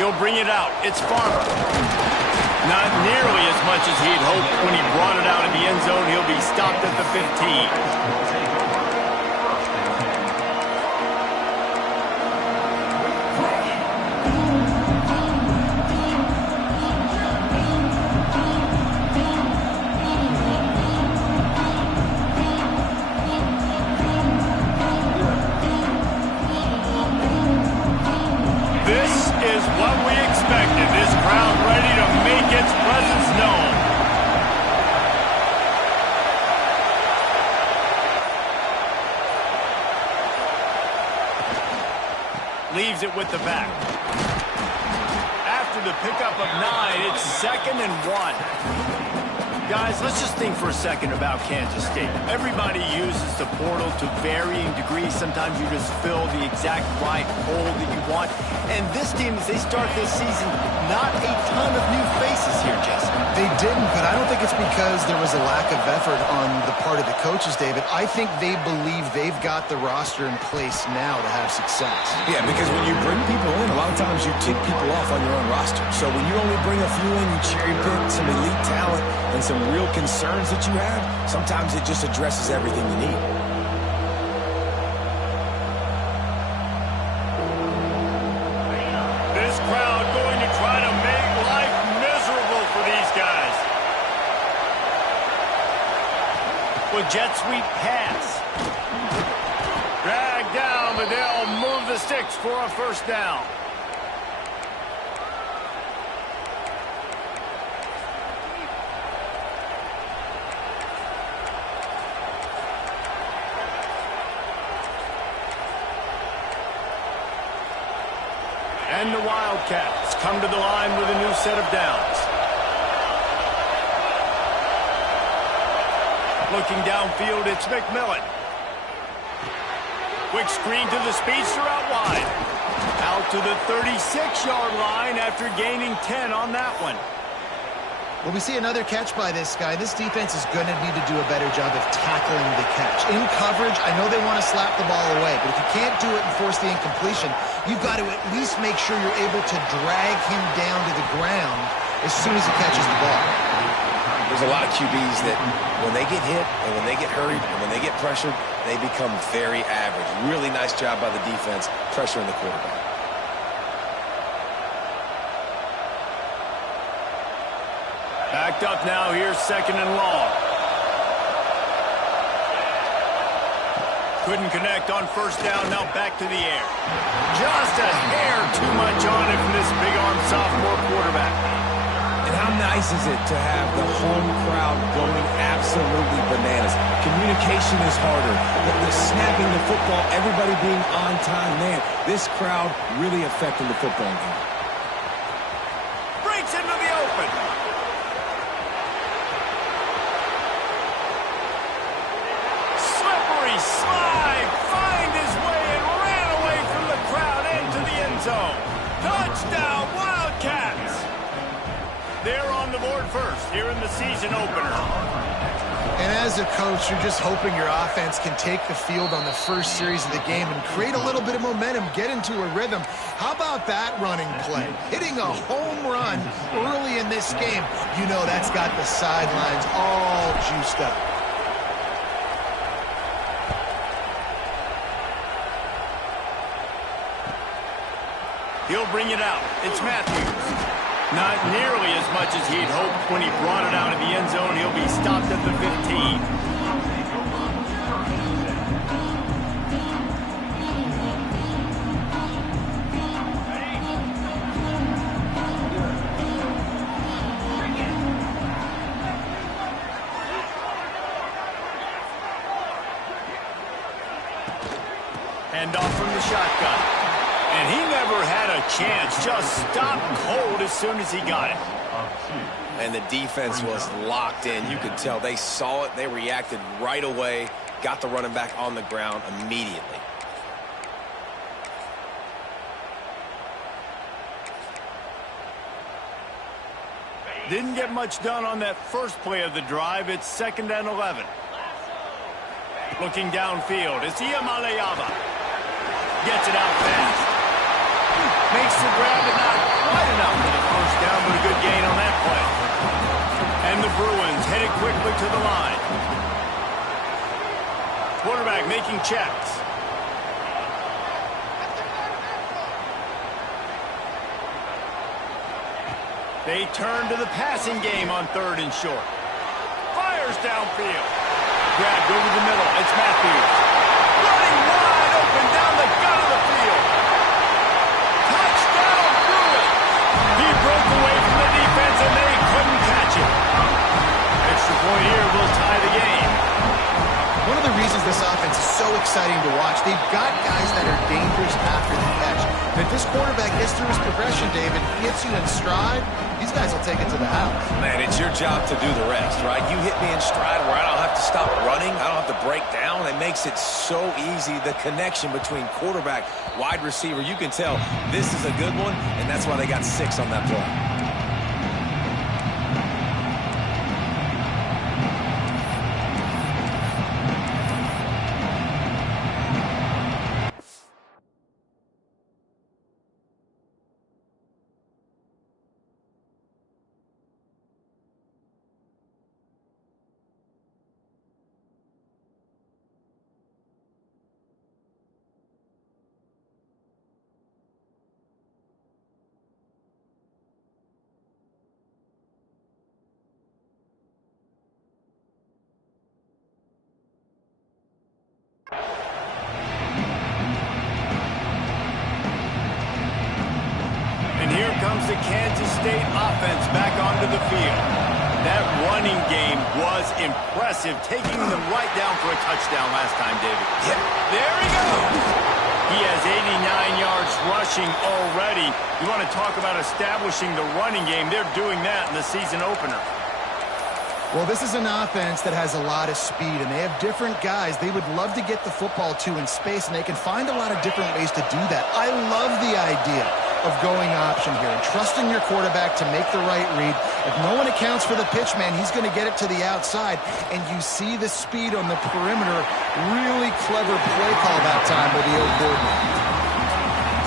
He'll bring it out. It's Farmer. Not nearly as much as he'd hoped when he brought it out of the end zone. He'll be stopped at the 15. Leaves it with the back. After the pickup of 9, it's 2nd and 1. Guys, let's just think for a second about Kansas State. Everybody uses the portal to varying degrees. Sometimes you just fill the exact right hole that you want. And this team, as they start this season, not a ton of new faces here, Jesse. They didn't, but I don't think it's because there was a lack of effort on the part of the coaches, David. I think they believe they've got the roster in place now to have success. Yeah, because when you bring people in, a lot of times you tick people off on your own roster. So when you only bring a few in, you cherry pick some elite talent and some real concerns that you have, sometimes it just addresses everything you need. This crowd going to try to make life miserable for these guys. With jet sweep pass. Drag down, but they'll move the sticks for a first down. And the Wildcats come to the line with a new set of downs. Looking downfield, it's McMillan. Quick screen to the speedster out wide. Out to the 36-yard line after gaining 10 on that one. Well, we see another catch by this guy. This defense is going to need to do a better job of tackling the catch. In coverage, I know they want to slap the ball away, but if you can't do it and force the incompletion, you've got to at least make sure you're able to drag him down to the ground as soon as he catches the ball. There's a lot of QBs that when they get hit and when they get hurried and when they get pressured, they become very average. Really nice job by the defense pressuring the quarterback. Backed up now, here's 2nd and long. Couldn't connect on first down, now back to the air. Just a hair too much on it from this big-arm sophomore quarterback. And how nice is it to have the home crowd going absolutely bananas? Communication is harder. The snapping the football, everybody being on time. Man, this crowd really affecting the football game. Breaks into the open. Slippery slide. Find his way and ran away from the crowd into the end zone. Touchdown, Wildcats. They're on the board first here in the season opener. And as a coach, you're just hoping your offense can take the field on the first series of the game and create a little bit of momentum, get into a rhythm. How about that running play? Hitting a home run early in this game. You know that's got the sidelines all juiced up. He'll bring it out. It's Matthews. Not nearly as much as he'd hoped when he brought it out of the end zone. He'll be stopped at the 15. Hand off from the shotgun. And he never had a chance, just stopped cold as soon as he got it. And the defense was locked in. You could tell they saw it. They reacted right away, got the running back on the ground immediately. Didn't get much done on that first play of the drive. It's 2nd and 11. Looking downfield, it's Iamaleava. Gets it out fast. Makes the grab and not And the Bruins headed quickly to the line. Quarterback making checks. They turn to the passing game on 3rd and short. Fires downfield. Grabbed over the middle. It's Matthews. Running wide open down the gut of the field. Touchdown, Bruins. He broke away from the defense and they couldn't catch him. Extra point here will tie the game. One of the reasons this offense is so exciting to watch, they've got guys that are dangerous after the catch. And if this quarterback gets through his progression, David, gets you in stride, these guys will take it to the house. Man, it's your job to do the rest, right? You hit me in stride where I don't have to stop running. I don't have to break down. It makes it so easy. The connection between quarterback, wide receiver, you can tell this is a good one, and that's why they got 6 on that play. Here comes the Kansas State offense back onto the field. That running game was impressive, taking them right down for a touchdown last time, David. Yeah. There he goes. He has 89 yards rushing already. You want to talk about establishing the running game. They're doing that in the season opener. Well, this is an offense that has a lot of speed, and they have different guys they would love to get the football to in space, and they can find a lot of different ways to do that. I love the idea of going option here and trusting your quarterback to make the right read. If no one accounts for the pitch, man, he's going to get it to the outside, and you see the speed on the perimeter. Really clever play call that time by the old coordinator.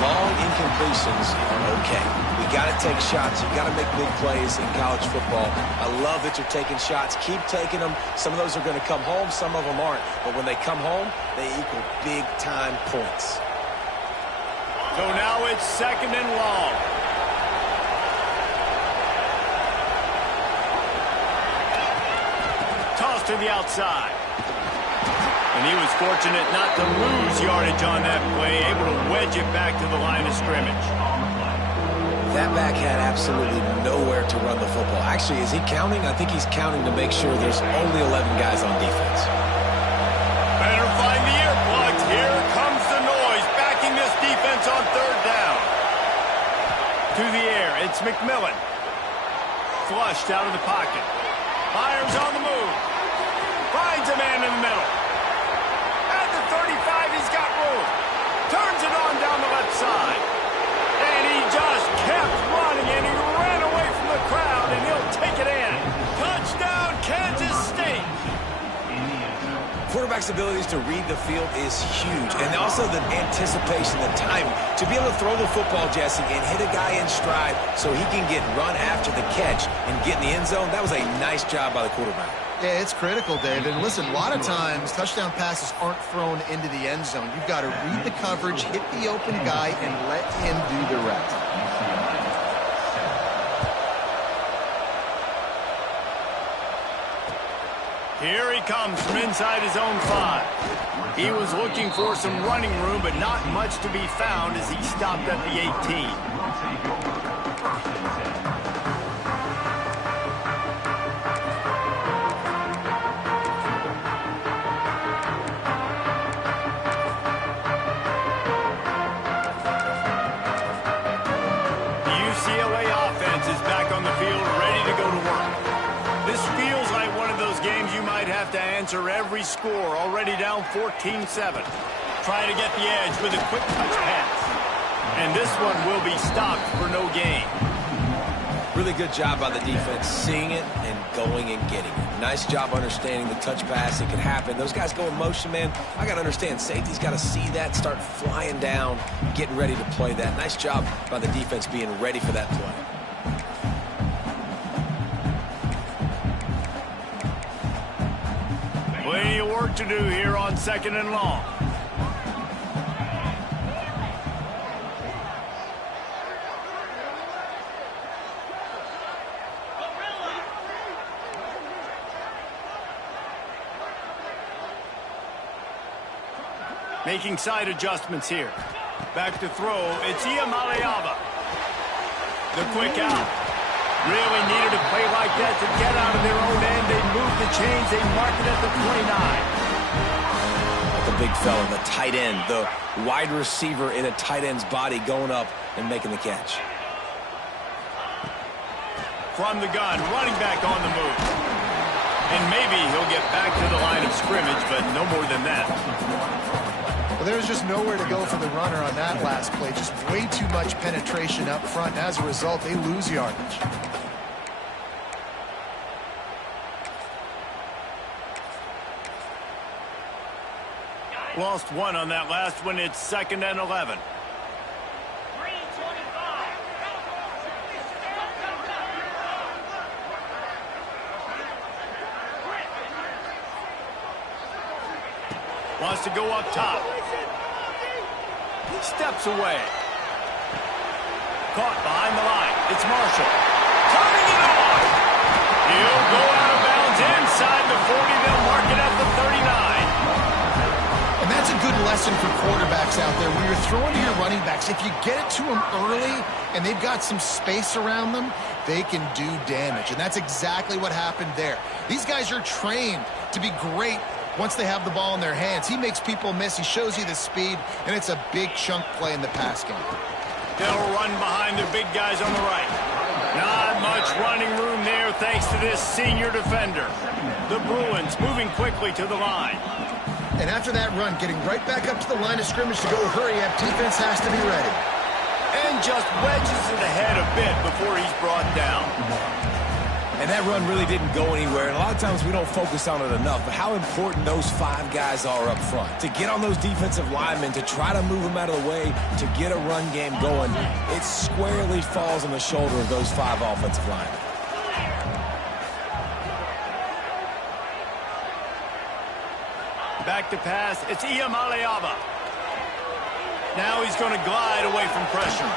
Long incompletions are okay. We got to take shots. You got to make big plays in college football. I love that you're taking shots. Keep taking them. Some of those are going to come home. Some of them aren't. But when they come home, they equal big-time points. So now it's 2nd and long. Toss to the outside. And he was fortunate not to lose yardage on that play, able to wedge it back to the line of scrimmage. That back had absolutely nowhere to run the football. Actually, is he counting? I think he's counting to make sure there's only 11 guys on defense. Better find the earplugs. Here comes the noise, backing this defense on 3rd down. To the air, it's McMillan. Flushed out of the pocket. Fires on the move. Finds a man in the middle. At the 35, he's got room. Turns it on down the left side. And he just kept running, and he ran away from the crowd, and he'll take it in. Touchdown, Kansas State. Quarterback's abilities to read the field is huge, and also the anticipation, the timing. To be able to throw the football, Jesse, and hit a guy in stride so he can get run after the catch and get in the end zone, that was a nice job by the quarterback. Yeah, it's critical, David. Listen, a lot of times touchdown passes aren't thrown into the end zone. You've got to read the coverage, hit the open guy, and let him do the rest. Here he comes from inside his own 5. He was looking for some running room, but not much to be found as he stopped at the 18. Have to answer every score, already down 14-7. Trying to get the edge with a quick touch pass. And this one will be stopped for no gain. Really good job by the defense, seeing it and going and getting it. Nice job understanding the touch pass. It can happen. Those guys go in motion, man. I got to understand, safety's got to see that, start flying down, getting ready to play that. Nice job by the defense being ready for that play. Plenty of work to do here on 2nd and long. Making side adjustments here. Back to throw. It's Iamaleava. The quick out. Really needed a play like that to get out of their own end. They move the chains. They mark it at the 29. The big fella, the tight end, the wide receiver in a tight end's body going up and making the catch. From the gun, running back on the move. And maybe he'll get back to the line of scrimmage, but no more than that. Well, there was just nowhere to go for the runner on that last play. Just way too much penetration up front. And as a result, they lose yardage. Lost one on that last one. It's 2nd and 11. Wants to go up top. Steps away. Caught behind the line. It's Marshall. Turning it on. He'll go out of bounds inside the 40. They'll mark it at the 39. And that's a good lesson for quarterbacks out there. When you're throwing to your running backs, if you get it to them early and they've got some space around them, they can do damage. And that's exactly what happened there. These guys are trained to be great once they have the ball in their hands. He makes people miss. He shows you the speed, and it's a big chunk play in the pass game. They'll run behind the big guys on the right. Not much running room there thanks to this senior defender. The Bruins moving quickly to the line. And after that run, getting right back up to the line of scrimmage to go hurry up, defense has to be ready. And just wedges it ahead a bit before he's brought down. And that run really didn't go anywhere. And a lot of times we don't focus on it enough, but how important those 5 guys are up front. To get on those defensive linemen, to try to move them out of the way, to get a run game going, it squarely falls on the shoulder of those 5 offensive linemen. Back to pass. It's Iamaleava. Now he's going to glide away from pressure.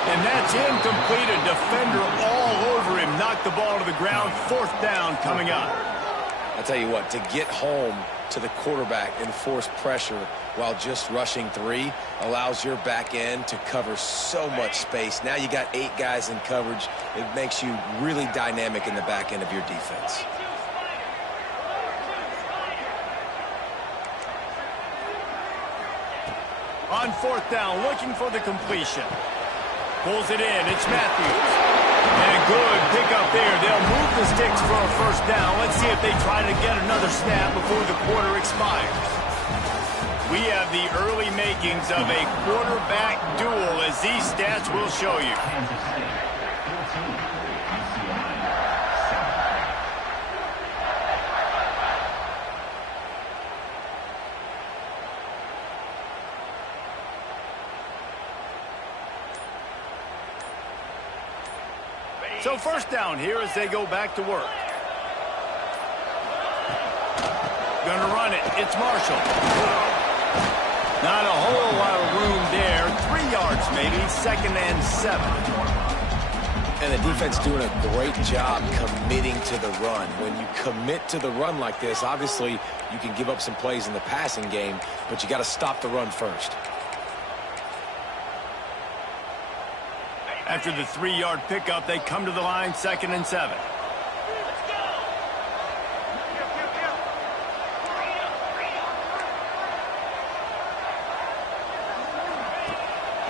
And that's incomplete. A defender all over him. Knocked the ball to the ground. 4th down coming up. I'll tell you what, to get home to the quarterback and force pressure while just rushing 3 allows your back end to cover so much space. Now you got 8 guys in coverage. It makes you really dynamic in the back end of your defense. On 4th down, looking for the completion. Pulls it in. It's Matthews. And a good pickup there. They'll move the sticks for a 1st down. Let's see if they try to get another snap before the quarter expires. We have the early makings of a quarterback duel, as these stats will show you. So 1st down here as they go back to work. Gonna run it. It's Marshall. Not a whole lot of room there. 3 yards maybe. 2nd and 7. And the defense doing a great job committing to the run. When you commit to the run like this, obviously you can give up some plays in the passing game, but you got to stop the run first. After the 3-yard pickup, they come to the line, 2nd and 7.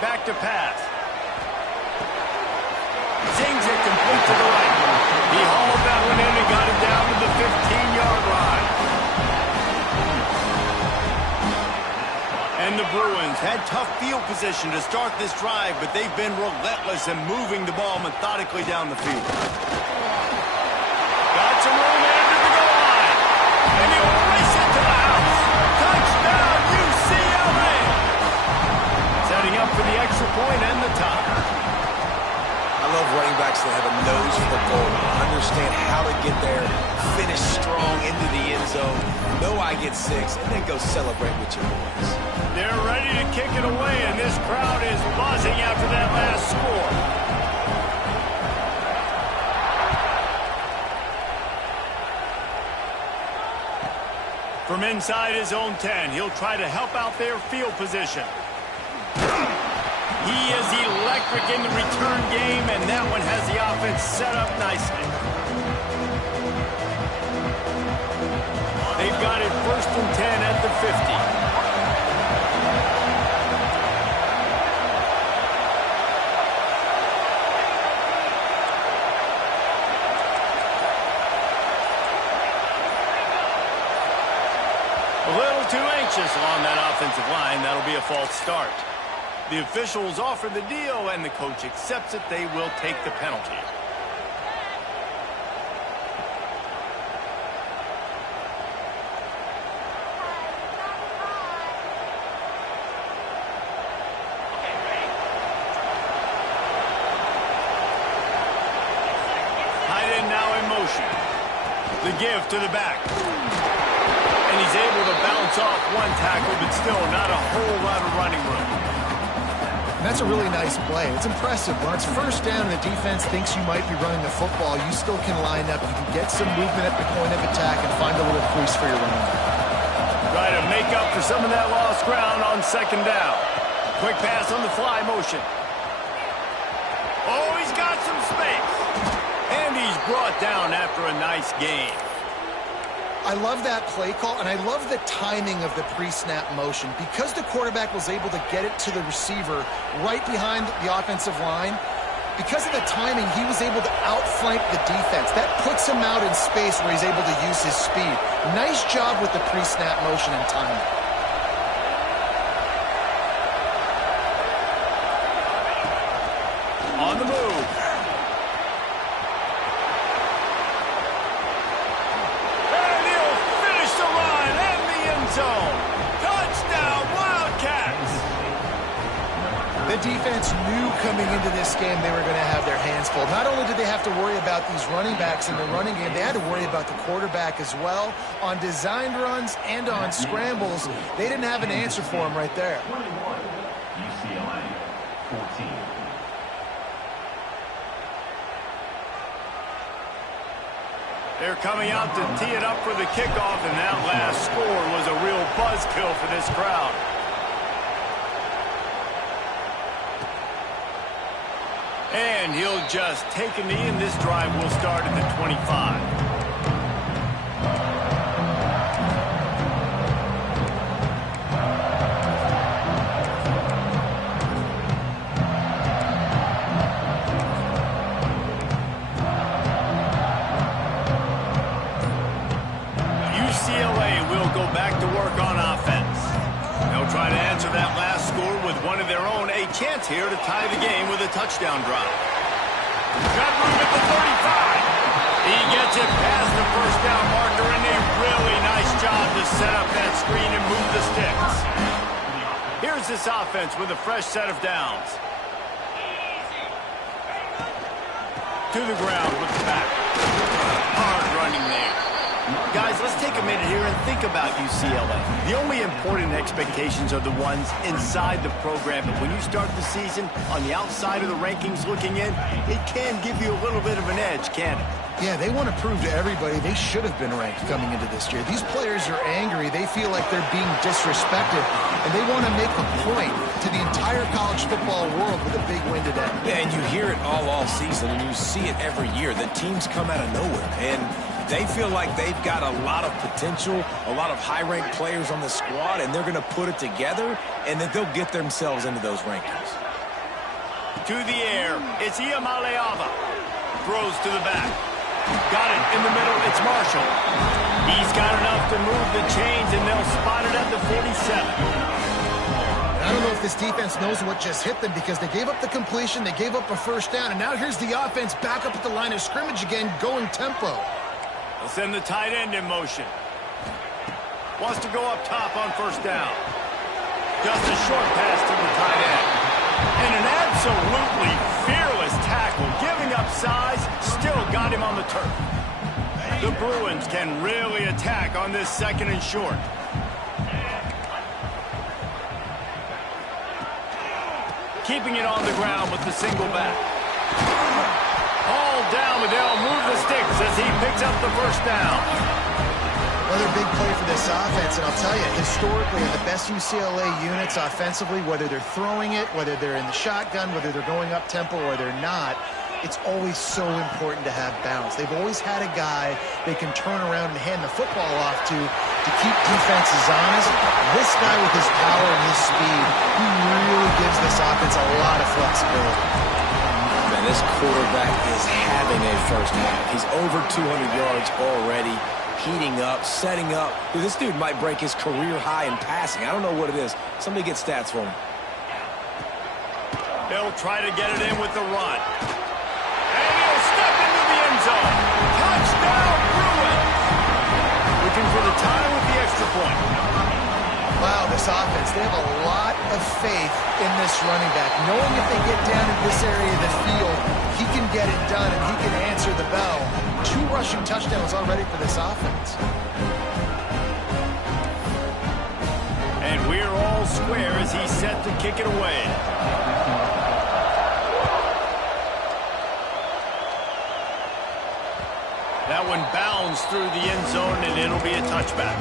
Back to pass. Zings it complete to the right. He hauled that one in and got it down to the 15-yard line. And the Bruins had tough field position to start this drive, but they've been relentless in moving the ball methodically down the field. Got some room into the goal line. And he'll race it to the house. Touchdown, UCLA. Setting up for the extra point and the tie. I love running backs that have a nose for the goal, understand how to get there, finish strong into the end zone, know I get 6, and then go celebrate with your boys. They're ready to kick it away, and this crowd is buzzing after that last score. From inside his own 10, he'll try to help out their field position. He is electric in the return game, and that one has the offense set up nicely. They've got it 1st and 10 at the 50. A little too anxious along that offensive line. That'll be a false start. The officials offer the deal, and the coach accepts it. They will take the penalty. Tight end now in motion. The give to the back. And he's able to bounce off one tackle, but still not a whole lot of running room. And that's a really nice play. It's impressive. When it's 1st down and the defense thinks you might be running the football, you still can line up. You can get some movement at the point of attack and find a little crease for your running back. Try to make up for some of that lost ground on 2nd down. Quick pass on the fly motion. Oh, he's got some space. And he's brought down after a nice gain. I love that play call, and I love the timing of the pre-snap motion. Because the quarterback was able to get it to the receiver right behind the offensive line, because of the timing, he was able to outflank the defense. That puts him out in space where he's able to use his speed. Nice job with the pre-snap motion and timing. On the move. Zone. Touchdown, Wildcats! The defense knew coming into this game they were going to have their hands full. Not only did they have to worry about these running backs in the running game, they had to worry about the quarterback as well. On designed runs and on scrambles, they didn't have an answer for him right there. UCLA 14. They're coming out to tee it up for the kickoff, and that last score was a real buzzkill for this crowd. And he'll just take a knee, and this drive will start at the 25. UCLA will go back to work on offense. They'll try to answer that last score with one of their own. A chance here to tie the game with a touchdown drive. Got room at the 35. He gets it past the 1st down marker, and a really nice job to set up that screen and move the sticks. Here's this offense with a fresh set of downs. To the ground with the back. Hard running there. Guys, let's take a minute here and think about UCLA. The only important expectations are the ones inside the program, but when you start the season on the outside of the rankings looking in, it can give you a little bit of an edge, can't it? Yeah, they want to prove to everybody they should have been ranked coming into this year. These players are angry. They feel like they're being disrespected, and they want to make a point to the entire college football world with a big win today. Yeah, and you hear it all season, and you see it every year. The teams come out of nowhere, and they feel like they've got a lot of potential, a lot of high-ranked players on the squad, and they're going to put it together, and then they'll get themselves into those rankings. To the air, it's Iamaleava. Throws to the back. Got it in the middle, it's Marshall. He's got enough to move the chains, and they'll spot it at the 47. I don't know if this defense knows what just hit them because they gave up the completion, they gave up a 1st down, and now here's the offense back up at the line of scrimmage again, going tempo. They'll send the tight end in motion. Wants to go up top on 1st down. Just a short pass to the tight end. And an absolutely fearless tackle, giving up size, still got him on the turf. The Bruins can really attack on this 2nd and short. Keeping it on the ground with the single back. All down, but they'll move the sticks as he picks up the 1st down. Another big play for this offense, and I'll tell you, historically, the best UCLA units offensively, whether they're throwing it, whether they're in the shotgun, whether they're going up-tempo or they're not, it's always so important to have bounce. They've always had a guy they can turn around and hand the football off to keep defenses honest. This guy with his power and his speed, he really gives this offense a lot of flexibility. Man, this quarterback is having a first half. He's over 200 yards already, heating up, setting up. Dude, this dude might break his career high in passing. I don't know what it is. Somebody get stats for him. They'll try to get it in with the run. And he'll step into the end zone. Touchdown, Bruins! Looking for the tie with the extra point. Wow, this offense, they have a lot of faith in this running back. Knowing if they get down in this area of the field, he can get it done and he can answer the bell. 2 rushing touchdowns already for this offense. And we're all square as he's set to kick it away. That one bounds through the end zone, and it'll be a touchback.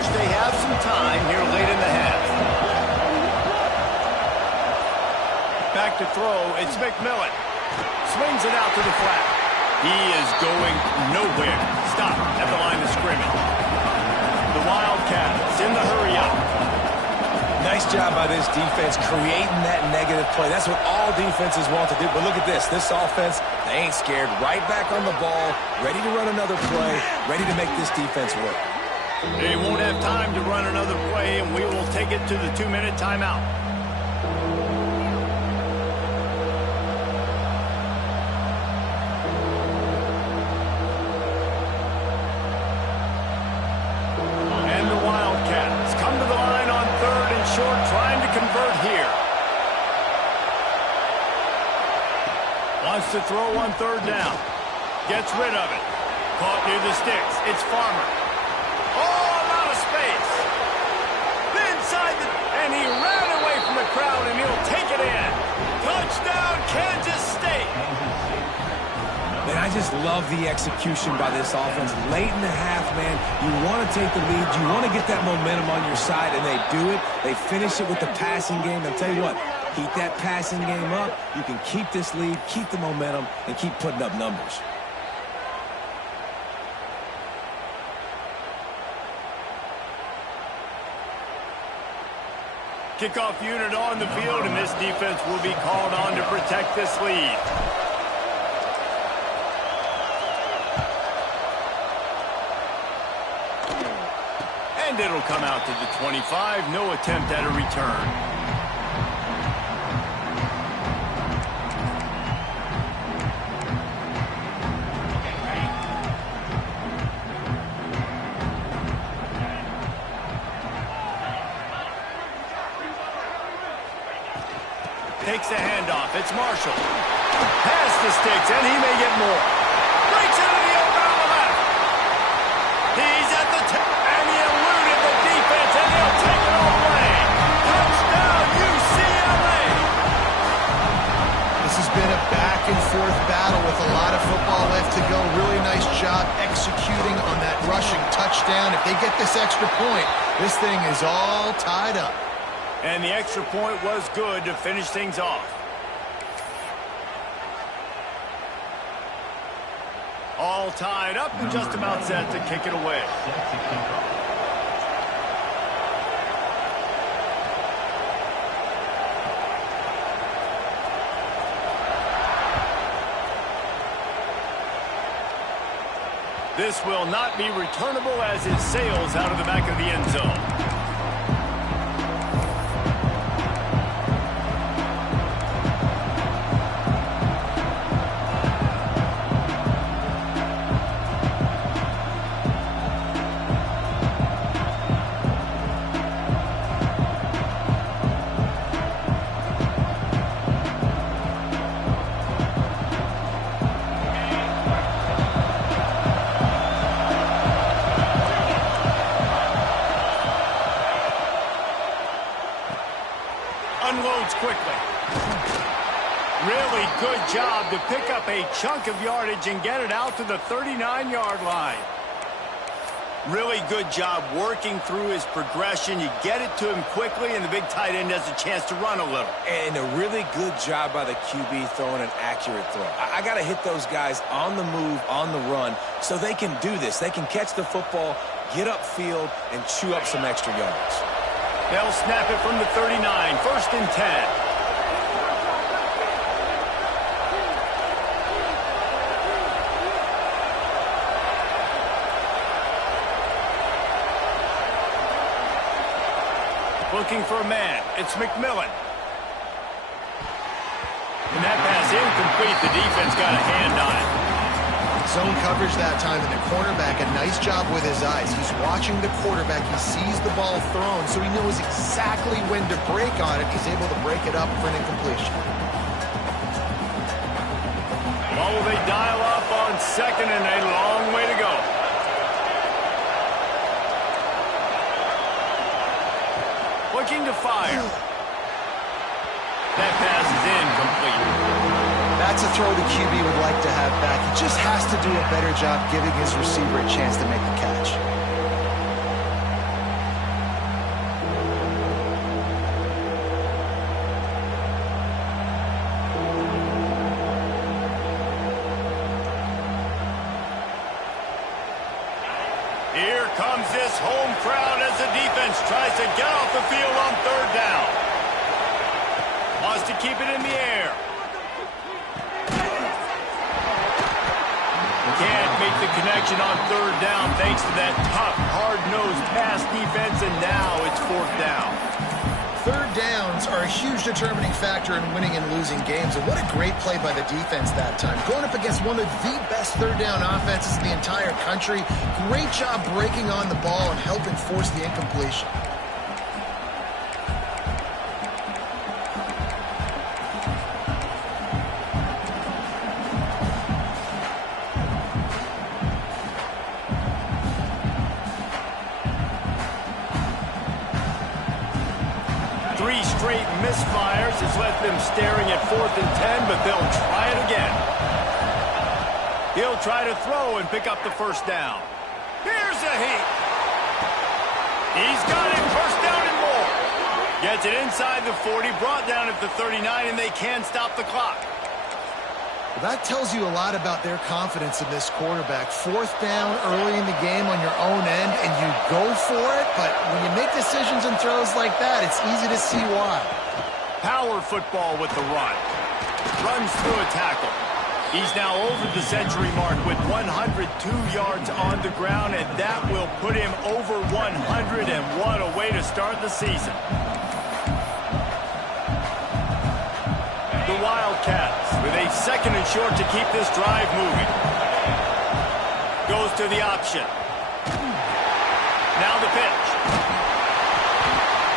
They have some time here late in the half. Back to throw, it's McMillan. Swings it out to the flat. He is going nowhere. Stop at the line of scrimmage. The Wildcats in the hurry up. Nice job by this defense creating that negative play. That's what all defenses want to do. But look at this. This offense, they ain't scared. Right back on the ball, ready to run another play, ready to make this defense work. They won't have time to run another play, and we will take it to the 2-minute timeout. And the Wildcats come to the line on 3rd and short, trying to convert here. Wants to throw on 3rd down. Gets rid of it. Caught near the sticks. It's Farmer. And he ran away from the crowd, and he'll take it in. Touchdown, Kansas State. Man, I just love the execution by this offense. Late in the half, man, you want to take the lead. You want to get that momentum on your side, and they do it. They finish it with the passing game. I'll tell you what, keep that passing game up. You can keep this lead, keep the momentum, and keep putting up numbers. Kickoff unit on the field, and this defense will be called on to protect this lead. And it'll come out to the 25. No attempt at a return. Takes the handoff. It's Marshall. Past the sticks, and he may get more. Breaks into the open on the left. He's at the tip, and he eluded the defense, and he'll take it all away. Touchdown, UCLA. This has been a back-and-forth battle with a lot of football left to go. Really nice job executing on that rushing touchdown. If they get this extra point, this thing is all tied up. And the extra point was good to finish things off. All tied up and just about set to kick it away. This will not be returnable as it sails out of the back of the end zone. Good job to pick up a chunk of yardage and get it out to the 39-yard line. Really good job working through his progression. You get it to him quickly, and the big tight end has a chance to run a little. And a really good job by the QB throwing an accurate throw. I got to hit those guys on the move, on the run, so they can do this. They can catch the football, get upfield, and chew up some extra yards. They'll snap it from the 39, 1st and 10. Looking for a man. It's McMillan. And that pass incomplete. The defense got a hand on it. Zone coverage that time, and the cornerback, a nice job with his eyes. He's watching the quarterback. He sees the ball thrown, so he knows exactly when to break on it. He's able to break it up for an incompletion. Well, will they dial up on 2nd and a long way to go? Looking to fire. That pass is incomplete. That's a throw the QB would like to have back. He just has to do a better job giving his receiver a chance to make the catch. Here comes this home crowd as the defense tries to get off the field on 3rd down. Wants to keep it in the air. Can't make the connection on 3rd down thanks to that tough, hard-nosed pass defense, and now it's 4th down. 3rd downs are a huge determining factor in winning and losing games, and what a great play by the defense that time. Going up against one of the best 3rd down offenses in the entire country. Great job breaking on the ball and helping force the incompletion. Straight misfires has left them staring at 4th and 10, but they'll try it again. He'll try to throw and pick up the 1st down. Here's a heat. He's got it, 1st down and more. Gets it inside the 40, brought down at the 39, and they can't stop the clock. Well, that tells you a lot about their confidence in this quarterback. 4th down early in the game on your own end, and you go for it, but when you make decisions and throws like that, it's easy to see why. Power football with the run. Runs through a tackle. He's now over the century mark with 102 yards on the ground, and that will put him over 100, and what a way to start the season. The Wildcats with a 2nd and short to keep this drive moving. Goes to the option. Now the pitch.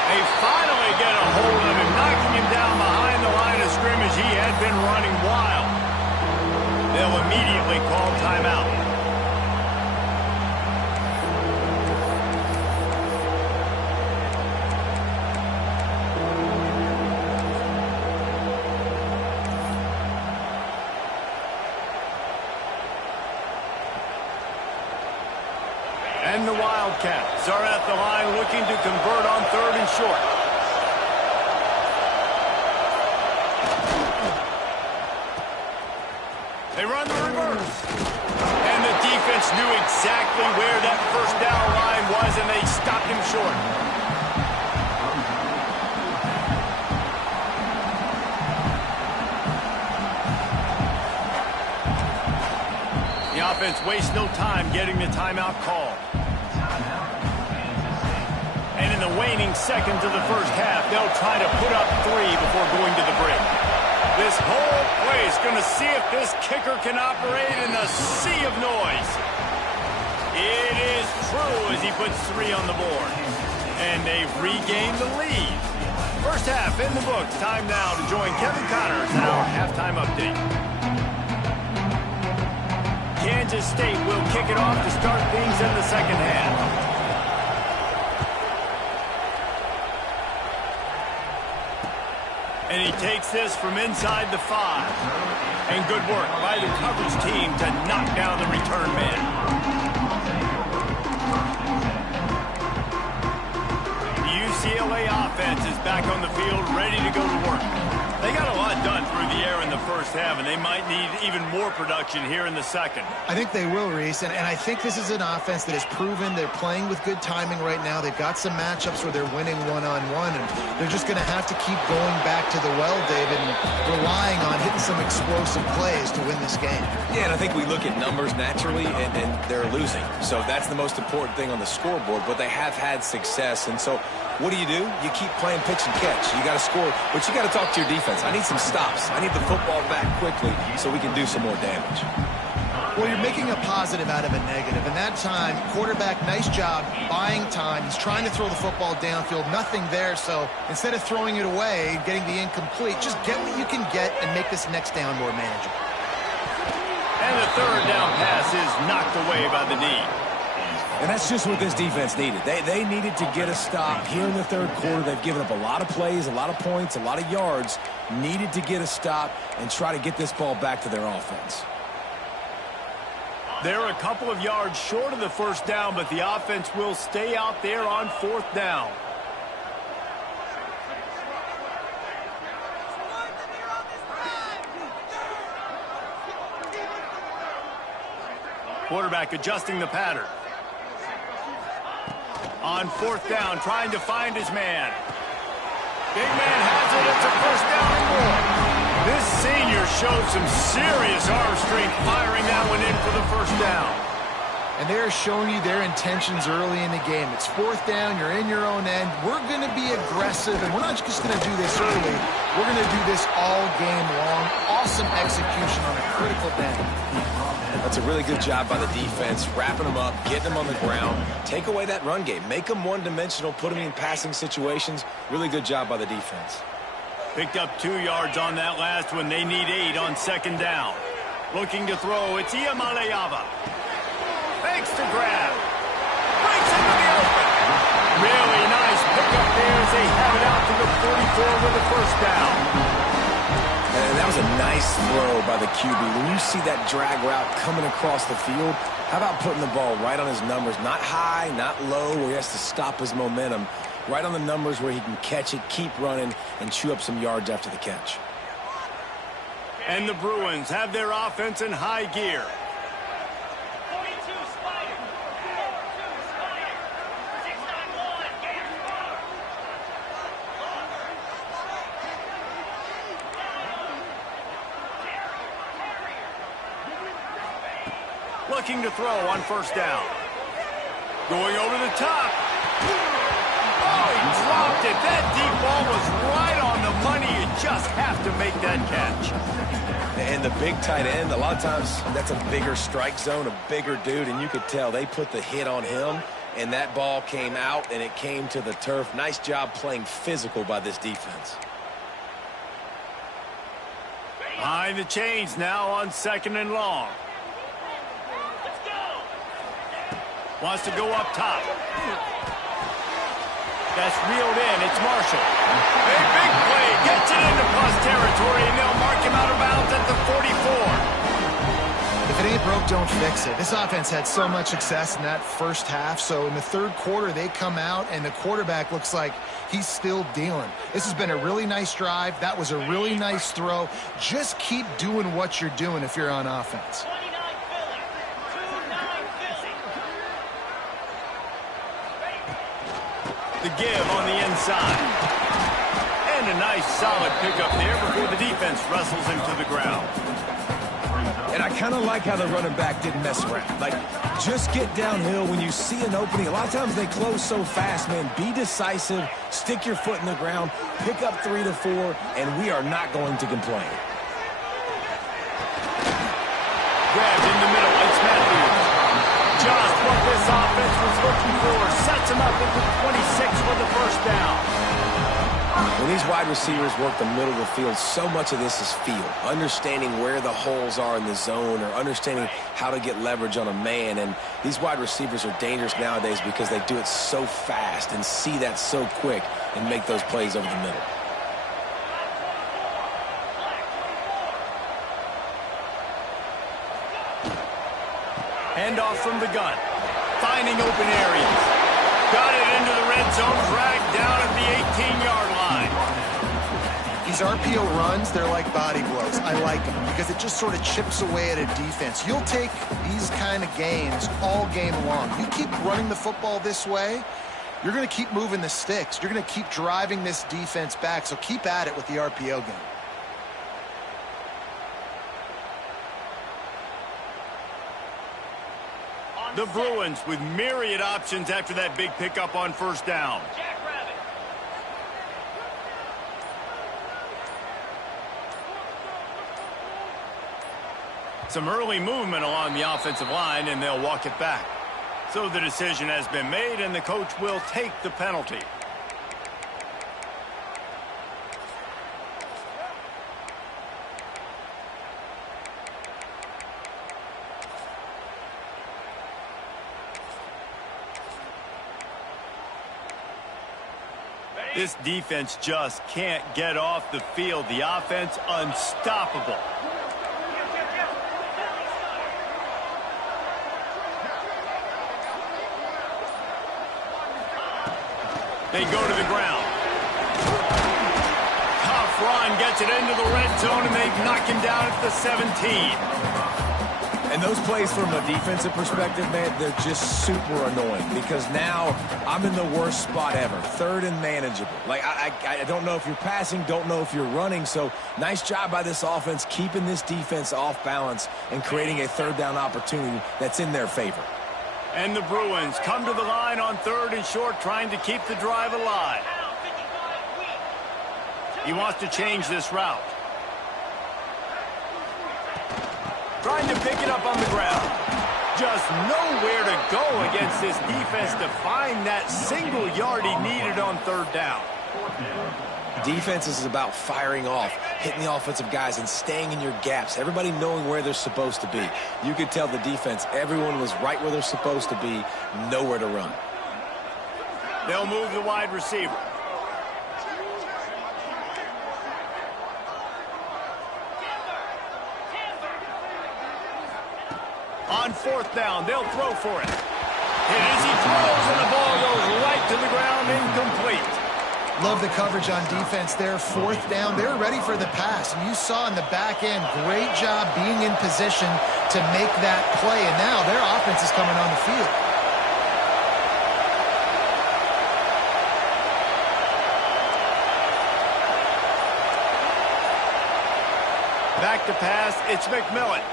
They finally get a hold of him, knocking him down behind the line of scrimmage. He had been running wild. They'll immediately call timeout. And the Wildcats are at the line looking to convert on 3rd and short. They run the reverse. And the defense knew exactly where that 1st down line was, and they stopped him short. The offense wastes no time getting the timeout called. And in the waning seconds of the 1st half, they'll try to put up 3 before going to the break. This whole play is going to see if this kicker can operate in the sea of noise. It is true as he puts 3 on the board. And they've regained the lead. 1st half in the books. Time now to join Kevin Connors, our halftime update. Kansas State will kick it off to start things in the 2nd half. And he takes this from inside the 5. And good work by the coverage team to knock down the return man. The UCLA offense is back on the field, ready to go to work. They got a lot done through the air in the first half, and they might need even more production here in the second. I think they will, Reese, and I think this is an offense that has proven they're playing with good timing right now. They've got some matchups where they're winning one-on-one, and they're just going to have to keep going back to the well, David, and relying on hitting some explosive plays to win this game. Yeah, and I think we look at numbers naturally, and they're losing. So that's the most important thing on the scoreboard, but they have had success, and so what do? You keep playing pitch and catch. You got to score, but you got to talk to your defense. I need some stops. I need the football back quickly so we can do some more damage. Well, you're making a positive out of a negative. And that time, quarterback, nice job buying time. He's trying to throw the football downfield. Nothing there. So instead of throwing it away, getting the incomplete, just get what you can get and make this next down more manageable. And the third down pass is knocked away by the knee. And that's just what this defense needed. They needed to get a stop here in the third quarter. They've given up a lot of plays, a lot of points, a lot of yards. Needed to get a stop and try to get this ball back to their offense. They're a couple of yards short of the first down, but the offense will stay out there on fourth down. Quarterback adjusting the pattern. On fourth down, trying to find his man. Big man has it. It's a first down and more. This senior showed some serious arm strength firing that one in for the first down. And they're showing you their intentions early in the game. It's fourth down. You're in your own end. We're going to be aggressive, and we're not just going to do this early. We're going to do this all game long. Awesome execution on a critical down. That's a really good job by the defense, wrapping them up, getting them on the ground. Take away that run game. Make them one-dimensional, put them in passing situations. Really good job by the defense. Picked up 2 yards on that last one. They need 8 on second down. Looking to throw. It's Iamaleava. Fakes to grab. Breaks into the open. Really nice pickup there as they have it out to the 44 with the first down. And that was a nice throw by the QB. When you see that drag route coming across the field, how about putting the ball right on his numbers? Not high, not low, where he has to stop his momentum. Right on the numbers where he can catch it, keep running, and chew up some yards after the catch. And the Bruins have their offense in high gear. Looking to throw on first down. Going over the top. Oh, he dropped it. That deep ball was right on the money. You just have to make that catch. And the big tight end, a lot of times that's a bigger strike zone, a bigger dude, and you could tell they put the hit on him, and that ball came out, and it came to the turf. Nice job playing physical by this defense. Behind the chains now on second and long. Wants to go up top. That's reeled in. It's Marshall. A big play. Gets it into plus territory, and they'll mark him out of bounds at the 44. If it ain't broke, don't fix it. This offense had so much success in that first half, so in the third quarter, they come out, and the quarterback looks like he's still dealing. This has been a really nice drive. That was a really nice throw. Just keep doing what you're doing if you're on offense. The give on the inside. And a nice solid pickup there before the defense wrestles him to the ground. And I kind of like how the running back didn't mess around. Like, just get downhill when you see an opening. A lot of times they close so fast, man. Be decisive, stick your foot in the ground, pick up 3 to 4, and we are not going to complain. Grabbed in the middle. It's Matthews. Just what this offense was looking for. Sets him up at the 26 for the first down. When these wide receivers work the middle of the field, so much of this is feel. Understanding where the holes are in the zone or understanding how to get leverage on a man. And these wide receivers are dangerous nowadays because they do it so fast and see that so quick and make those plays over the middle. Handoff from the gun. Finding open areas. Got it into the red zone, dragged down at the 18-yard line. These RPO runs, they're like body blows. I like them because it just sort of chips away at a defense. You'll take these kind of gains all game long. You keep running the football this way, you're going to keep moving the sticks. You're going to keep driving this defense back, so keep at it with the RPO game. The Bruins with myriad options after that big pickup on first down. Some early movement along the offensive line, and they'll walk it back. So the decision has been made, and the coach will take the penalty. This defense just can't get off the field. The offense unstoppable. They go to the ground. Tough run gets it into the red zone, and they knock him down at the 17. And those plays from a defensive perspective, man, they're just super annoying because now I'm in the worst spot ever. Third and manageable. Like, I don't know if you're passing, don't know if you're running. So nice job by this offense keeping this defense off balance and creating a third down opportunity that's in their favor. And the Bruins come to the line on third and short, trying to keep the drive alive. He wants to change this route. Trying to pick it up on the ground. Just nowhere to go against this defense to find that single yard he needed on third down. Defense is about firing off, hitting the offensive guys, and staying in your gaps. Everybody knowing where they're supposed to be. You could tell the defense, everyone was right where they're supposed to be, nowhere to run. They'll move the wide receiver. On fourth down, they'll throw for it. And as he throws, and the ball goes right to the ground, incomplete. Love the coverage on defense there. Fourth down, they're ready for the pass. And you saw in the back end, great job being in position to make that play. And now their offense is coming on the field. Back to pass, it's McMillan.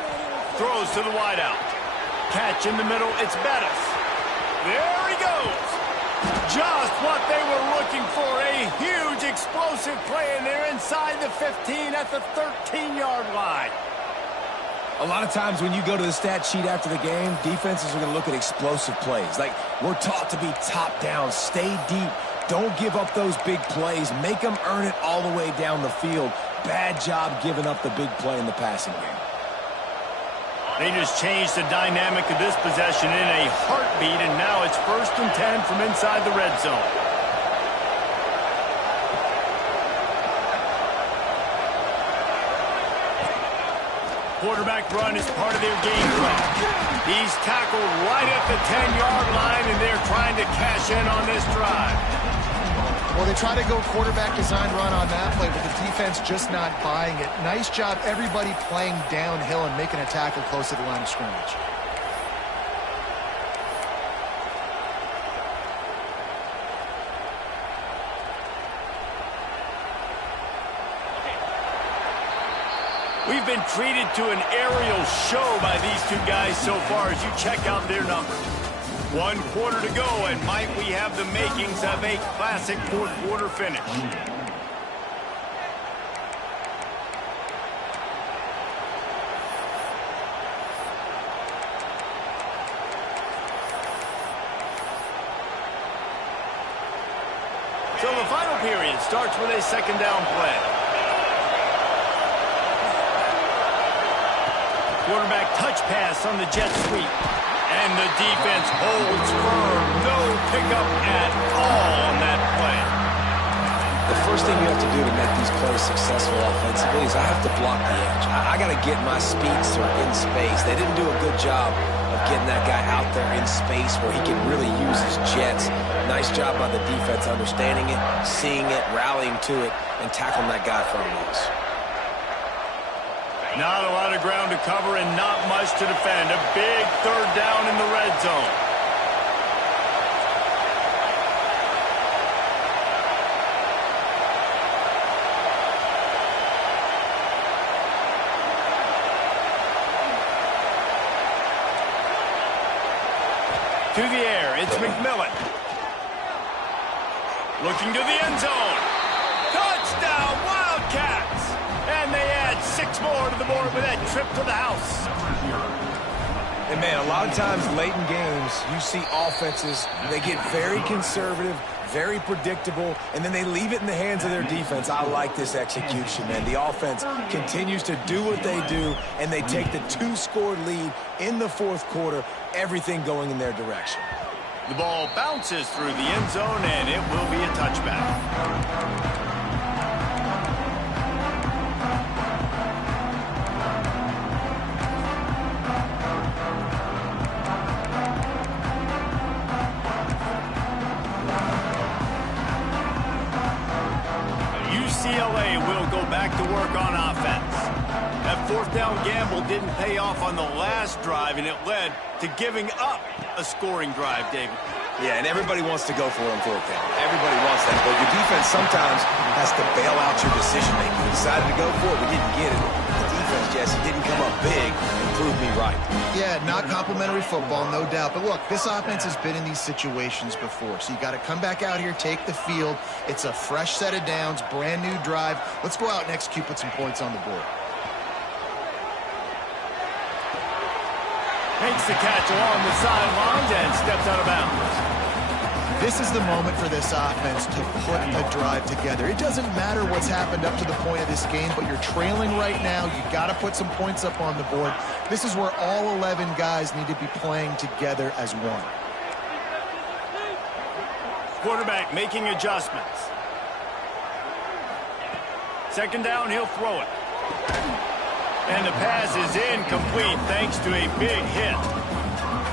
Throws to the wideout. Catch in the middle, it's Bettis. There he goes. Just what they were looking for, a huge explosive play, and they're inside the 15 at the 13-yard line. A lot of times when you go to the stat sheet after the game, defenses are going to look at explosive plays. Like, we're taught to be top down, stay deep, don't give up those big plays, make them earn it all the way down the field. Bad job giving up the big play in the passing game. They just changed the dynamic of this possession in a heartbeat, and now it's 1st and 10 from inside the red zone. Quarterback run is part of their game plan. He's tackled right at the 10-yard line, and they're trying to cash in on this drive. Well, they try to go quarterback design run on that play, but the defense just not buying it. Nice job, everybody playing downhill and making a tackle close to the line of scrimmage. We've been treated to an aerial show by these two guys so far as you check out their numbers. 1 quarter to go, and might we have the makings of a classic fourth quarter finish. So the final period starts with a second down play. Quarterback touch pass on the jet sweep. And the defense holds firm. No pickup at all on that play. the first thing you have to do to make these plays successful offensively is I have to block the edge. I got to get my speedster in space. They didn't do a good job of getting that guy out there in space where he can really use his jets. Nice job by the defense understanding it, seeing it, rallying to it, and tackling that guy for a loss. Not a lot of ground to cover and not much to defend. A big third down in the red zone. To the air, it's McMillan. Looking to the end zone. Touchdown, Wildcats! And they add 6 more to the board with that trip to the house. And, man, a lot of times late in games, you see offenses, they get very conservative, very predictable, and then they leave it in the hands of their defense. I like this execution, man. The offense continues to do what they do, and they take the 2-score lead in the fourth quarter, everything going in their direction. The ball bounces through the end zone, and it will be a touchback. UCLA will go back to work on offense. That fourth down gamble didn't pay off on the last drive, and it led to giving up a scoring drive, David. Yeah, and everybody wants to go for it on fourth down. Everybody wants that, but your defense sometimes has to bail out your decision-making. You decided to go for it, we didn't get it. The defense, Jesse, didn't come up big and prove me right. Yeah, not complimentary football, no doubt. But look, this offense has been in these situations before, so you got to come back out here, take the field. It's a fresh set of downs, brand new drive. Let's go out and execute, put some points on the board. Makes the catch along the sidelines and steps out of bounds. This is the moment for this offense to put a drive together. It doesn't matter what's happened up to the point of this game, but you're trailing right now. You got to put some points up on the board. This is where all 11 guys need to be playing together as one. Quarterback making adjustments. Second down, he'll throw it. And the pass is incomplete thanks to a big hit.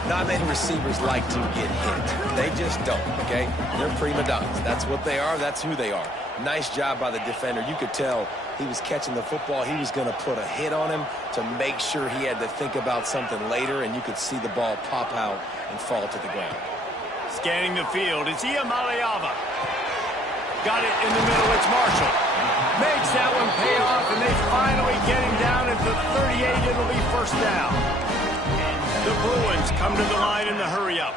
Not many receivers like to get hit. They just don't, okay? They're prima donnas. That's what they are. That's who they are. Nice job by the defender. You could tell he was catching the football. He was going to put a hit on him to make sure he had to think about something later, and you could see the ball pop out and fall to the ground. Scanning the field, it's Iamaleava. Got it in the middle, it's Marshall. Makes that one pay off, and they finally get him down at the 38. It'll be first down. The Bruins come to the line in the hurry-up.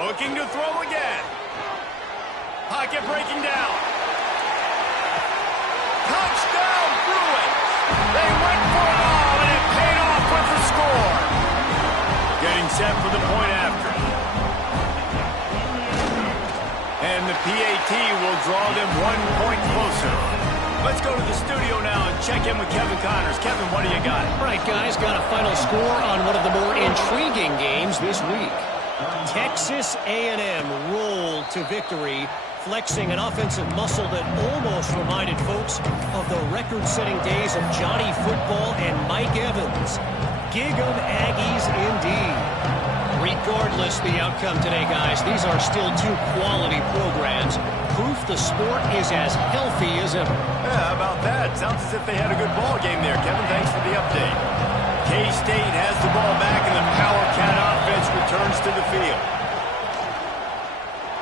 Looking to throw again. Pocket breaking down. Touchdown, Bruins! They went for it all, and it paid off with the score. Getting set for the point after. And the PAT will draw them 1 point closer. Let's go to the studio now and check in with Kevin Connors. Kevin, what do you got? All right, guys, got a final score on one of the more intriguing games this week. Texas A&M rolled to victory, flexing an offensive muscle that almost reminded folks of the record-setting days of Johnny Football and Mike Evans. Gig 'em Aggies indeed. Regardless the outcome today, guys, these are still two quality programs. Proof the sport is as healthy as ever. Yeah, how about that? Sounds as if they had a good ball game there. Kevin, thanks for the update. K-State has the ball back, and the Power Cat offense returns to the field.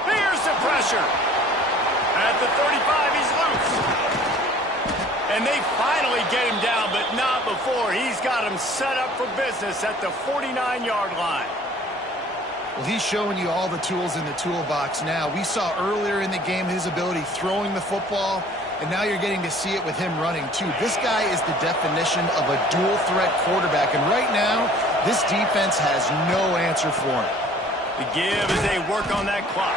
Here's the pressure. At the 35, he's loose. And they finally get him down, but not before. He's got him set up for business at the 49-yard line. Well, he's showing you all the tools in the toolbox now. We saw earlier in the game his ability throwing the football, and now you're getting to see it with him running, too. This guy is the definition of a dual-threat quarterback, and right now, this defense has no answer for him. The give as they work on that clock.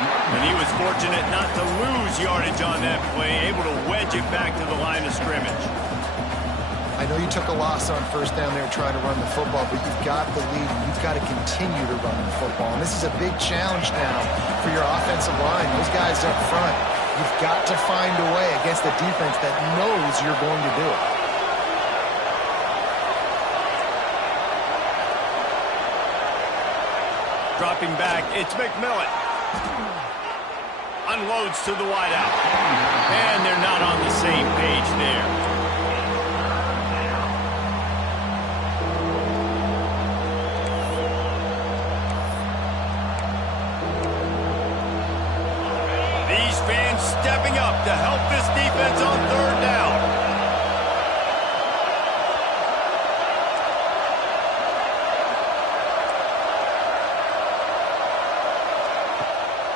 And he was fortunate not to lose yardage on that play, able to wedge it back to the line of scrimmage. I know you took a loss on first down there trying to run the football, but you've got the lead, and you've got to continue to run the football. And this is a big challenge now for your offensive line. Those guys up front, you've got to find a way against the defense that knows you're going to do it. Dropping back, it's McMillan. Unloads to the wideout. And they're not on the same page there. These fans stepping up to help this defense on third down.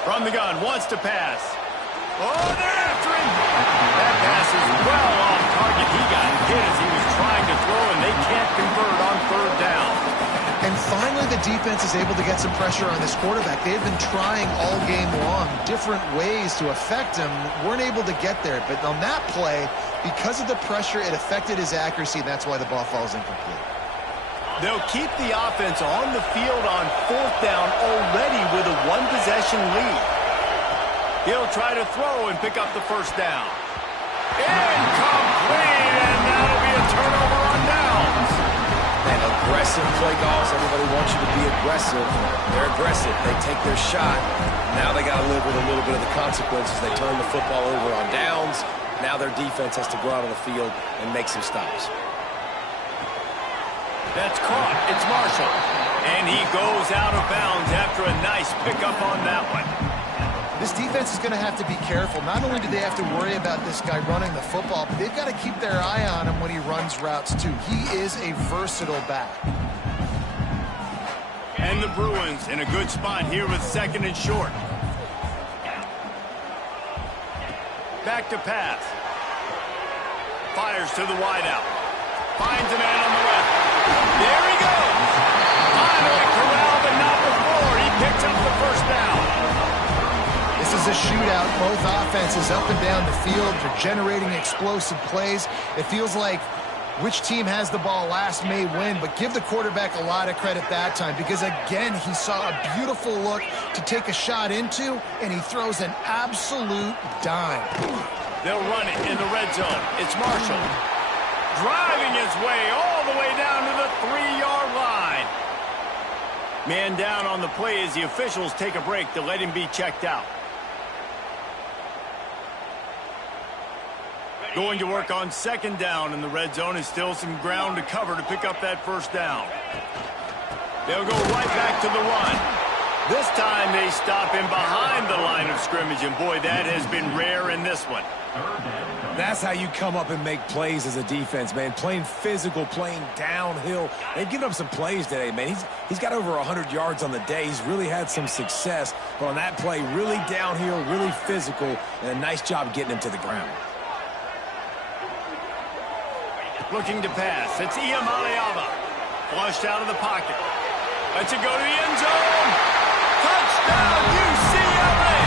From the gun, wants to pass. Oh, they're after him. That pass is well off target. He got hit as he was trying to throw, and they can't convert on third down. And finally, the defense is able to get some pressure on this quarterback. They've been trying all game long different ways to affect him. Weren't able to get there. But on that play, because of the pressure, it affected his accuracy, and that's why the ball falls incomplete. They'll keep the offense on the field on fourth down already with a one-possession lead. He'll try to throw and pick up the first down. Incomplete, and that'll be a turnover on downs. And aggressive play calls. Everybody wants you to be aggressive. They're aggressive. They take their shot. Now they got to live with a little bit of the consequences. They turn the football over on downs. Now their defense has to go out on the field and make some stops. That's caught. It's Marshall. And he goes out of bounds after a nice pickup on that one. This defense is going to have to be careful. Not only do they have to worry about this guy running the football, but they've got to keep their eye on him when he runs routes, too. He is a versatile back. And the Bruins in a good spot here with second and short. Back to pass. Fires to the wideout. Finds a man on the left. There he goes. Finally corralled, but not before. He picks up the first down. This is a shootout. Both offenses up and down the field. They're generating explosive plays. It feels like which team has the ball last may win, but give the quarterback a lot of credit that time because, again, he saw a beautiful look to take a shot into, and he throws an absolute dime. They'll run it in the red zone. It's Marshall. Driving his way all the way down to the 3-yard line. Man down on the play as the officials take a break to let him be checked out. Going to work on second down in the red zone is still some ground to cover to pick up that first down. They'll go right back to the run. This time they stop him behind the line of scrimmage, and boy, that has been rare in this one. That's how you come up and make plays as a defense, man. Playing physical, playing downhill. They've given up some plays today, man. He's got over 100 yards on the day. He's really had some success. But on that play, really downhill, really physical, and a nice job getting him to the ground. Looking to pass. It's Iamaleava. Flushed out of the pocket. Lets it go to the end zone. Touchdown, UCLA!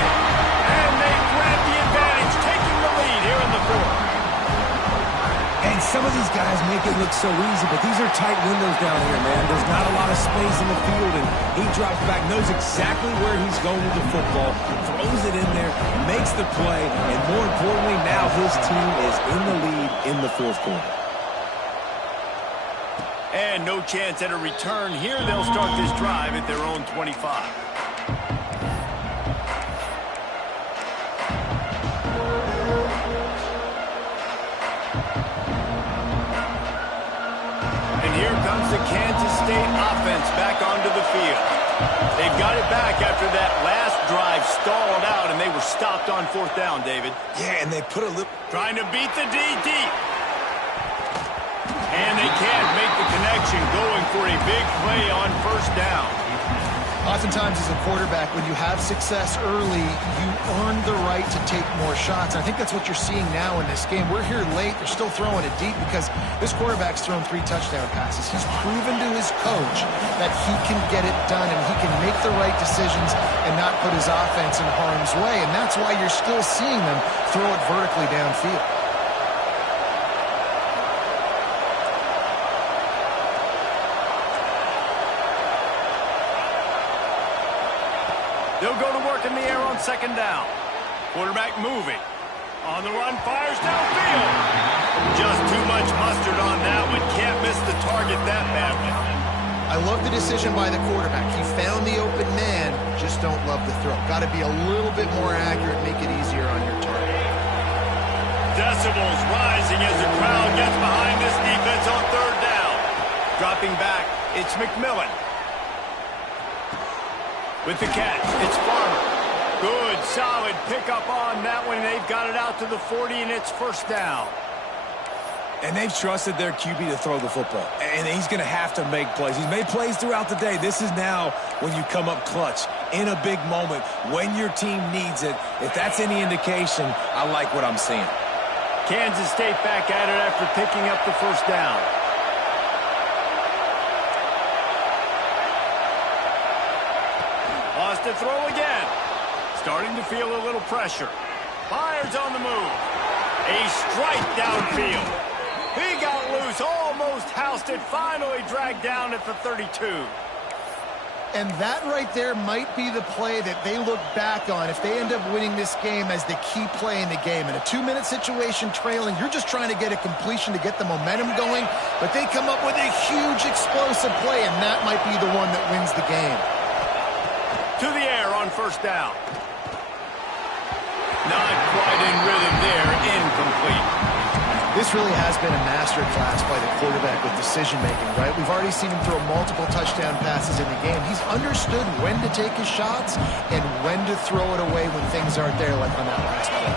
And they grab the advantage, taking the lead here in the fourth. And some of these guys make it look so easy, but these are tight windows down here, man. There's not a lot of space in the field, and he drops back, knows exactly where he's going with the football, throws it in there, makes the play, and more importantly, now his team is in the lead in the fourth quarter. And no chance at a return here. They'll start this drive at their own 25. And here comes the Kansas State offense back onto the field. They've got it back after that last drive stalled out, and they were stopped on fourth down, David. Yeah, and they put a little... Trying to beat the D deep. And they can't make the connection, going for a big play on first down. Oftentimes as a quarterback, when you have success early, you earn the right to take more shots. I think that's what you're seeing now in this game. We're here late. They're still throwing it deep because this quarterback's thrown 3 touchdown passes. He's proven to his coach that he can get it done and he can make the right decisions and not put his offense in harm's way. And that's why you're still seeing them throw it vertically downfield. Back in the air on second down. Quarterback moving. On the run, fires downfield. Just too much mustard on that one. Can't miss the target that badly. I love the decision by the quarterback. He found the open man, just don't love the throw. Got to be a little bit more accurate, make it easier on your target. Decibels rising as the crowd gets behind this defense on third down. Dropping back, it's McMillan. With the catch, it's Farmer. Good, solid pickup on that one. They've got it out to the 40, and it's first down. And they've trusted their QB to throw the football. And he's going to have to make plays. He's made plays throughout the day. This is now when you come up clutch in a big moment when your team needs it. If that's any indication, I like what I'm seeing. Kansas State back at it after picking up the first down. Lost to throw again. Starting to feel a little pressure. Fires on the move. A strike downfield. He got loose, almost housed it, finally dragged down at the 32. And that right there might be the play that they look back on if they end up winning this game as the key play in the game. In a 2-minute situation trailing, you're just trying to get a completion to get the momentum going, but they come up with a huge explosive play, and that might be the one that wins the game. To the air on first down. Not quite in rhythm there, incomplete. This really has been a masterclass by the quarterback with decision-making, right? We've already seen him throw multiple touchdown passes in the game. He's understood when to take his shots and when to throw it away when things aren't there, like on that last play.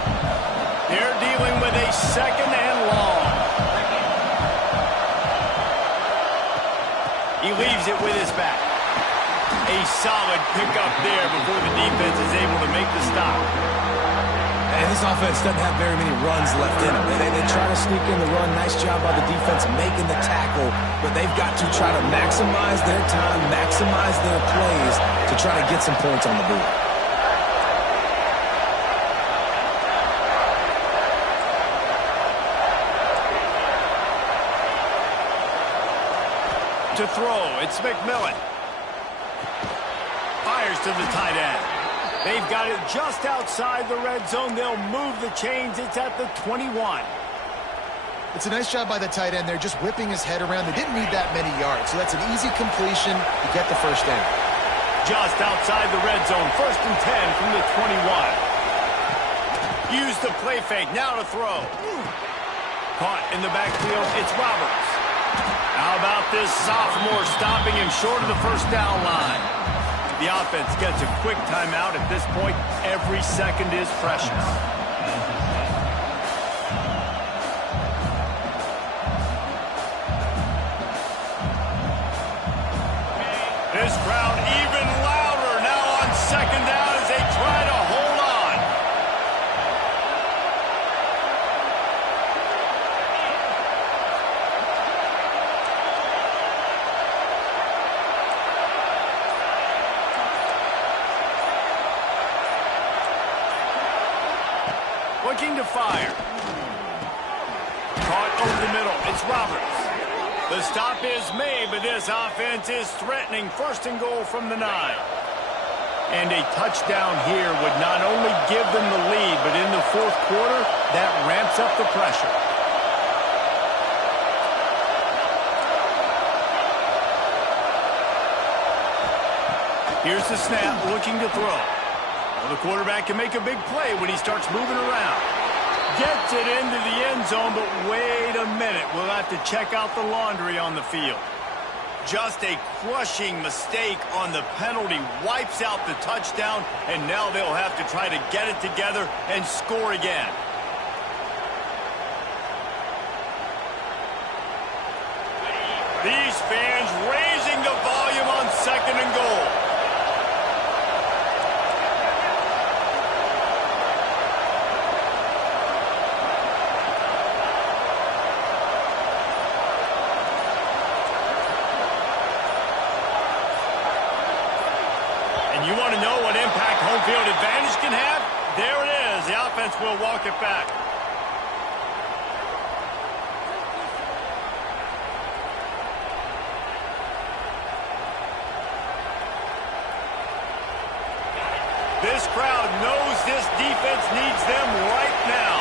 They're dealing with a second and long. He leaves it with his back. A solid pickup there before the defense is able to make the stop. And this offense doesn't have very many runs left in them. They try to sneak in the run. Nice job by the defense making the tackle. But they've got to try to maximize their time, maximize their plays to try to get some points on the board. To throw, it's McMillan. Fires to the tight end. They've got it just outside the red zone. They'll move the chains. It's at the 21. It's a nice job by the tight end. They're just whipping his head around. They didn't need that many yards, so that's an easy completion to get the first down. Just outside the red zone. First and 10 from the 21. Use the play fake. Now to throw. Caught in the backfield. It's Roberts. How about this sophomore stopping him short of the first down line? The offense gets a quick timeout. At this point, every second is precious. This crowd even louder now on second down as they try to hold on. Looking to fire. Caught over the middle. It's Roberts. The stop is made, but this offense is threatening. First and goal from the 9. And a touchdown here would not only give them the lead, but in the fourth quarter, that ramps up the pressure. Here's the snap, looking to throw. Well, the quarterback can make a big play when he starts moving around. Gets it into the end zone, but wait a minute. We'll have to check out the laundry on the field. Just a crushing mistake on the penalty. Wipes out the touchdown, and now they'll have to try to get it together and score again. These fans raising the volume on second and goal. You want to know what impact home field advantage can have? There it is. The offense will walk it back. This crowd knows this defense needs them right now.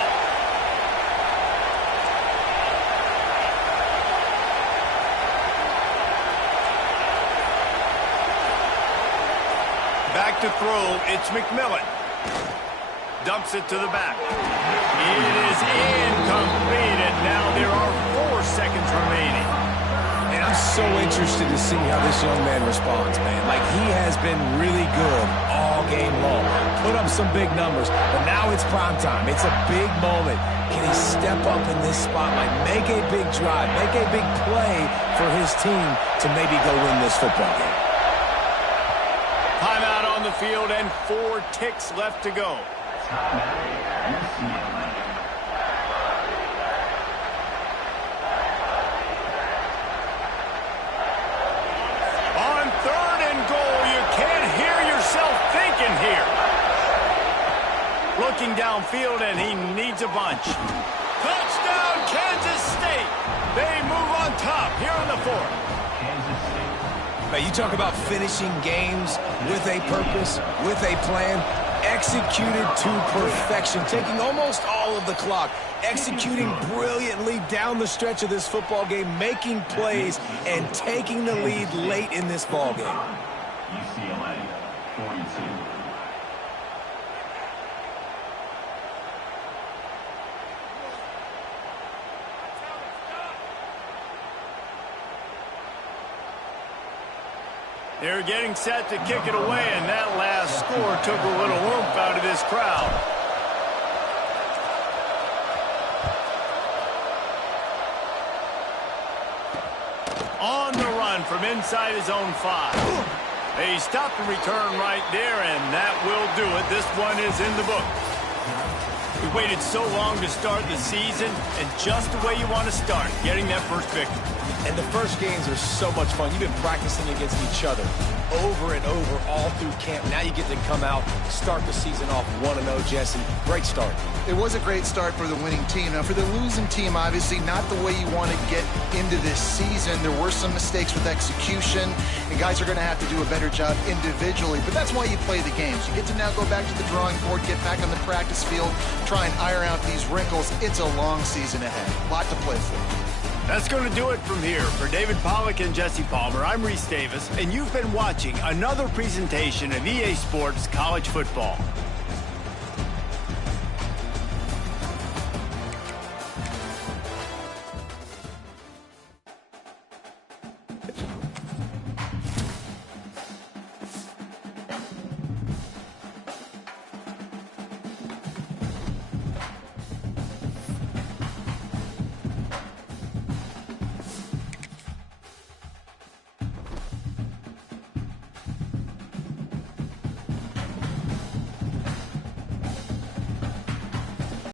Back to throw, it's McMillan. Dumps it to the back. It is incomplete, and now there are 4 seconds remaining. And I'm so interested to see how this young man responds, man. Like, he has been really good all game long. Put up some big numbers, but now it's prime time. It's a big moment. Can he step up in this spotlight, make a big drive, make a big play for his team to maybe go win this football game? Timeout on the field and 4 ticks left to go. On 3rd and goal, you can't hear yourself thinking here. Looking downfield, and he needs a bunch. Touchdown, Kansas State. They move on top here in the 4th. Now, you talk about finishing games with a purpose, with a plan, executed to perfection, taking almost all of the clock, executing brilliantly down the stretch of this football game, making plays, and taking the lead late in this ball game. UCLA, 42. They're getting set to kick it away, and that last score took a little oomph out of this crowd. On the run from inside his own 5. They stopped the return right there, and that will do it. This one is in the book. We waited so long to start the season, and just the way you want to start, getting that first victory. And the first games are so much fun. You've been practicing against each other over and over all through camp. Now you get to come out, start the season off 1-0, Jesse. Great start. It was a great start for the winning team. Now, for the losing team, obviously not the way you want to get into this season. There were some mistakes with execution, and guys are going to have to do a better job individually. But that's why you play the games. You get to now go back to the drawing board, get back on the practice field, try and iron out these wrinkles. It's a long season ahead. A lot to play for. That's going to do it from here. For David Pollack and Jesse Palmer, I'm Reese Davis, and you've been watching another presentation of EA Sports College Football.